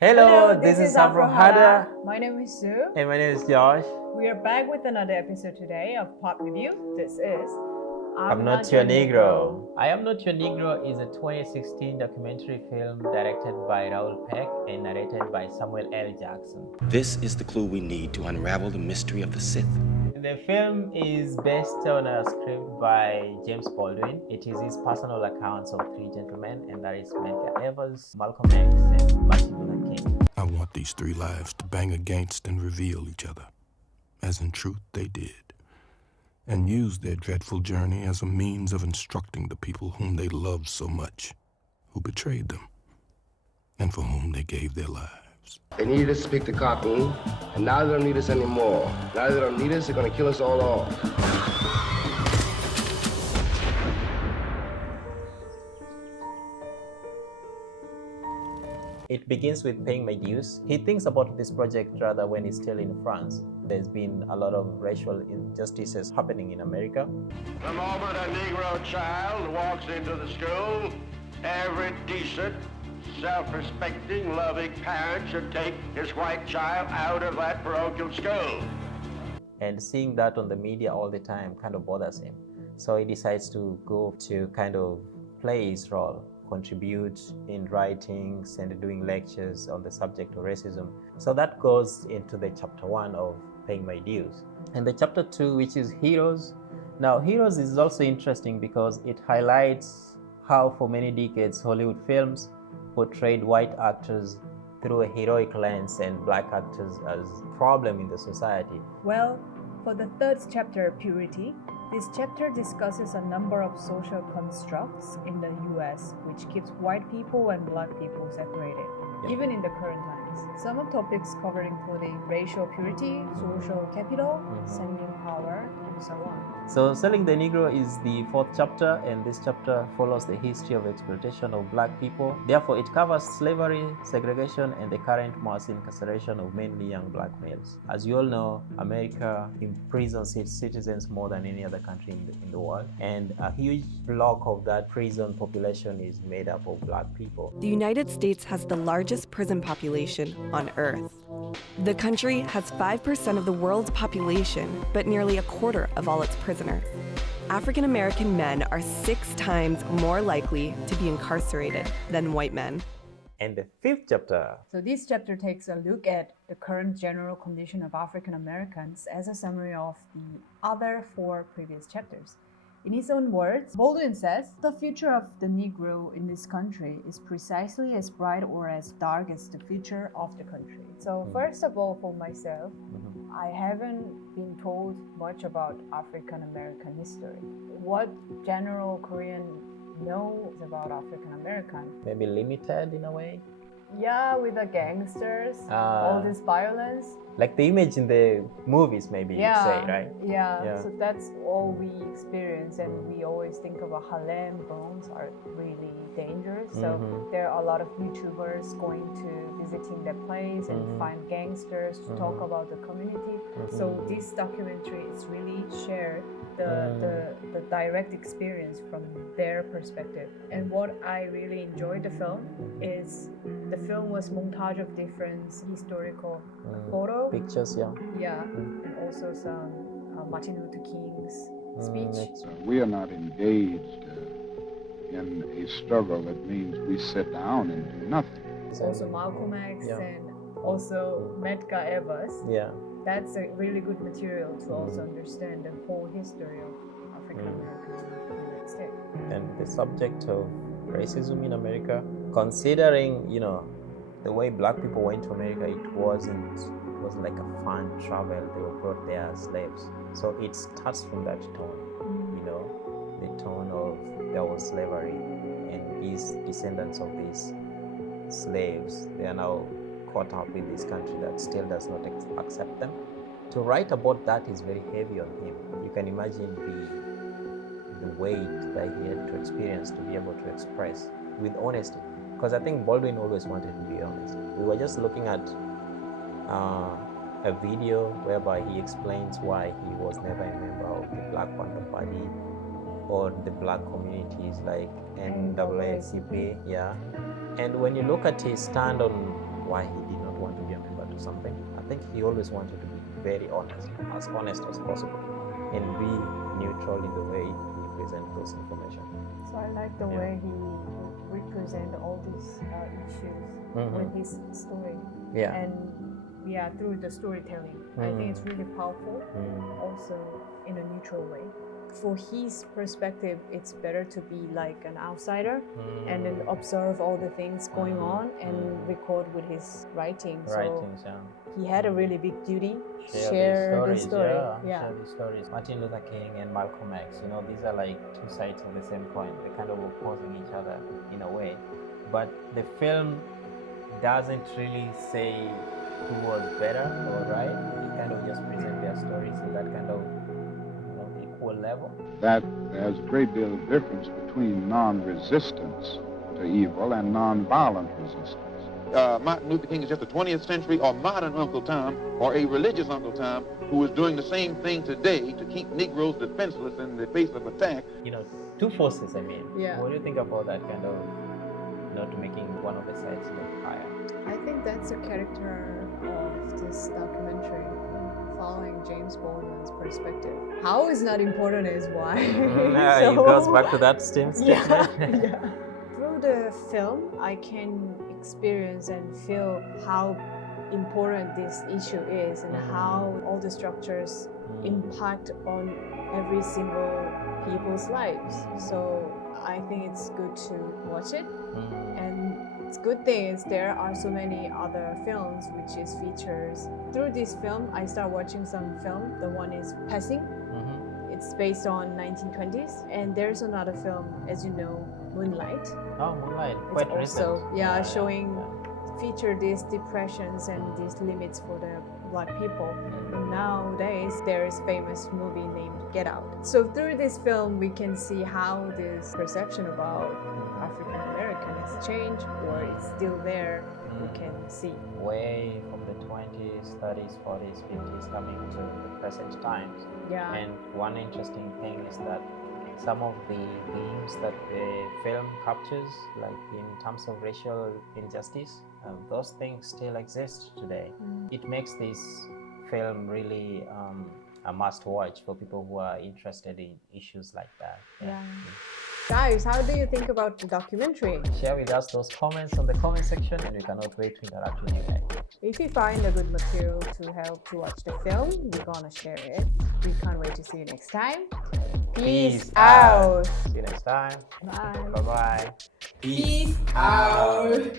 Hello, this is Afrohada. My name is Sue. And my name is Josh. We are back with another episode today of Pop Review. This is I'm Not Your Negro. I Am Not Your Negro is a 2016 documentary film directed by Raoul Peck and narrated by Samuel L. Jackson. This is the clue we need to unravel the mystery of the Sith. The film is based on a script by James Baldwin. It is his personal accounts of three gentlemen, and that is Medgar Evers, Malcolm X, and Martin Luther King. I want these three lives to bang against and reveal each other, as in truth they did, and use their dreadful journey as a means of instructing the people whom they loved so much, who betrayed them, and for whom they gave their lives. They needed us to pick the cotton, and now they don't need us anymore. Now they don't need us, they're gonna kill us all off. It begins with paying my dues. He thinks about this project rather when he's still in France. There's been a lot of racial injustices happening in America. The moment a Negro child walks into the school, every decent, self-respecting, loving parent should take his white child out of that parochial school. And seeing that on the media all the time kind of bothers him. So he decides to go to kind of play his role, contribute in writings and doing lectures on the subject of racism. So that goes into the chapter 1 of Paying My Dues. And the chapter 2, which is Heroes. Now, Heroes is also interesting because it highlights how for many decades Hollywood films portrayed white actors through a heroic lens and black actors as a problem in the society. Well, for the third chapter, Purity, this chapter discusses a number of social constructs in the US which keeps white people and black people separated, even in the current times. Some of topics covered including racial purity, social capital, sending power, and so on. So Selling the Negro is the fourth chapter, and this chapter follows the history of exploitation of black people. Therefore, it covers slavery, segregation, and the current mass incarceration of mainly young black males. As you all know, America imprisons its citizens more than any other country in the world, and a huge block of that prison population is made up of black people. The United States has the largest prison population on Earth. The country has 5% of the world's population, but nearly a quarter of all its prisoners. African American men are 6 times more likely to be incarcerated than white men. And the fifth chapter. So this chapter takes a look at the current general condition of African Americans as a summary of the other 4 previous chapters. In his own words, Baldwin says, the future of the Negro in this country is precisely as bright or as dark as the future of the country. So first of all, for myself, I haven't been told much about African American history. What general Korean knows about African American? Maybe limited in a way. Yeah, with the gangsters, all this violence. Like the image in the movies, maybe you say, right? Yeah, so that's all we experience, and we always think about Harlem, Bronx are really dangerous. So there are a lot of YouTubers going to visiting that place and find gangsters to talk about the community. So this documentary is really shared the direct experience from their perspective. And what I really enjoyed the film is the film was montage of different historical photos. Pictures, Yeah, and also some Martin Luther King's speech. We are not engaged in a struggle that means we sit down and do nothing. Also Malcolm X and also Medgar Evers. Yeah. That's a really good material to also understand the whole history of African Americans in the United States. And the subject of racism in America, considering, the way black people went to America, it wasn't like a fun travel. They were brought there as slaves. So it starts from that tone, the tone of there was slavery, and these descendants of these slaves, they are now caught up in this country that still does not accept them. To write about that is very heavy on him. You can imagine the weight that he had to experience to be able to express with honesty. Because I think Baldwin always wanted to be honest. We were just looking at a video whereby he explains why he was never a member of the Black Panther Party or the black communities like NAACP, And when you look at his stand on why he did not want to be a member to something. I think he always wanted to be very honest as possible, and be neutral in the way he presents those information. So I like the way he represent all these issues with his story. Yeah. And through the storytelling, I think it's really powerful. Also in a neutral way. For his perspective, it's better to be like an outsider and then observe all the things going on and record with his writing. Writings, yeah. He had a really big duty. Share the the story. Share the stories. Martin Luther King and Malcolm X, these are like two sides of the same coin. They're kind of opposing each other in a way. But the film doesn't really say who was better or right. It kind of just presents their stories in that kind of equal level. That there's a great deal of difference between non-resistance to evil and non-violent resistance. Martin Luther King is just a 20th century or modern Uncle Tom or a religious Uncle Tom who is doing the same thing today to keep Negroes defenseless in the face of attack. Two forces, I mean. Yeah. What do you think about that kind of, to making one of the sides look higher? I think that's a character of this documentary, following James Baldwin's perspective. How is not important is why. It goes back to that same statement. Yeah. Through the film, I can experience and feel how important this issue is and how all the structures impact on every single people's lives. So I think it's good to watch it. And it's good thing is there are so many other films which is features. Through this film, I start watching some film. The one is Passing. It's based on 1920s. And there's another film, as you know, Moonlight. Oh, Moonlight. It's Quite also, recent. showing, feature these depressions and these limits for the Black people. And nowadays, there is famous movie named Get Out. So through this film, we can see how this perception about African American has changed, or it's still there. We can see. Way from the 20s, 30s, 40s, 50s, coming to the present times. Yeah. And one interesting thing is that some of the themes that the film captures, like in terms of racial injustice, those things still exist today. It makes this film really a must-watch for people who are interested in issues like that. Yeah. Guys, how do you think about the documentary? Share with us those comments on the comment section, and we cannot wait to interact with you guys. If you find a good material to help to watch the film, we're gonna share it. We can't wait to see you next time. Peace out. See you next time. Bye. Bye-bye. Peace out.